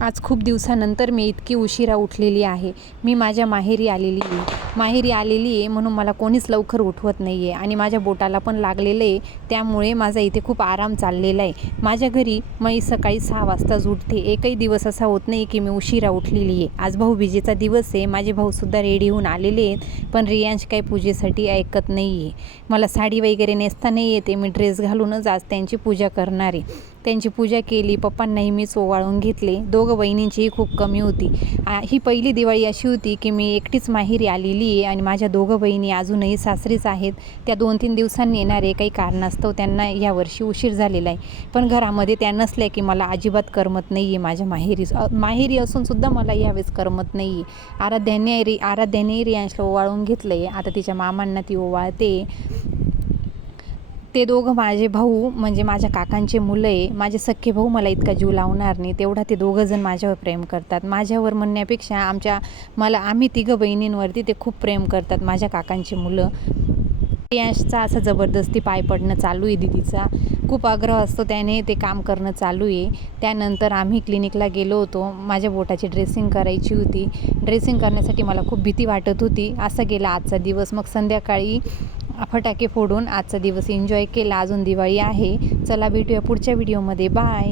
आज खूप दिवसानंतर मी इतकी उशिरा उठलेली आहे. मी माझ्या माहेरी आलेली आहे म्हणून मला कोणीच लवकर उठवत नाही आहे आणि माझ्या बोटाला पण लागलेलं आहे. त्यामुळे माझा इथे खूप आराम चाललेला आहे. माझ्या घरी मी सकाळी 6 वाजताच उठते. एकही दिवस असा होत नाही की मी उशिरा उठलेली आहे. आज भाऊबीजेचा दिवस आहे. माझे भाऊसुद्धा रेडी होऊन आलेले आहेत, पण रियांश काही पूजेसाठी ऐकत नाही आहे. मला साडी वगैरे नेसता नाही येते. मी ड्रेस घालूनच आज त्यांची पूजा करणार आहे. त्यांची पूजा केली. पप्पांनाही मीच ओवाळून घेतले. दोघं बहिणींचीही खूप कमी होती. ही पहिली दिवाळी अशी होती की मी एकटीच माहेरी आलेली आहे आणि माझ्या दोघं बहिणी अजूनही सासरीच आहेत. त्या 2-3 दिवसांनी येणार आहे. काही कारणास्तव त्यांना यावर्षी उशीर झालेला आहे. पण घरामध्ये त्या नसल्या की मला अजिबात करमत नाही आहे. माझ्या माहेरी असूनसुद्धा मला यावेळेस करमत नाही आहे. आराध्याने रियांशला ओवाळून घेतलं आहे. आता तिच्या मामांना ती ओवाळते. ते दोघं माझे भाऊ म्हणजे माझ्या काकांचे मुलं आहे. माझे सख्खे भाऊ मला इतका जीव लावणार नाही, तेवढा ते दोघंजण माझ्यावर प्रेम करतात. माझ्यावर म्हणण्यापेक्षा आम्ही तिघं बहिणींवरती ते खूप प्रेम करतात माझ्या काकांची मुलं. रियांशचा असं जबरदस्ती पाय पडणं चालू आहे. दीदीचा खूप आग्रह असतो, त्याने ते काम करणं चालू आहे. त्यानंतर आम्ही क्लिनिकला गेलो होतो. माझ्या बोटाची ड्रेसिंग करायची होती. ड्रेसिंग करण्यासाठी मला खूप भीती वाटत होती. असा गेला आजचा दिवस. मग संध्याकाळी फटाके फोडून आजचा दिवस एन्जॉय केला. अजून दिवाळी आहे. चला भेटूया पुढच्या व्हिडिओमध्ये. बाय.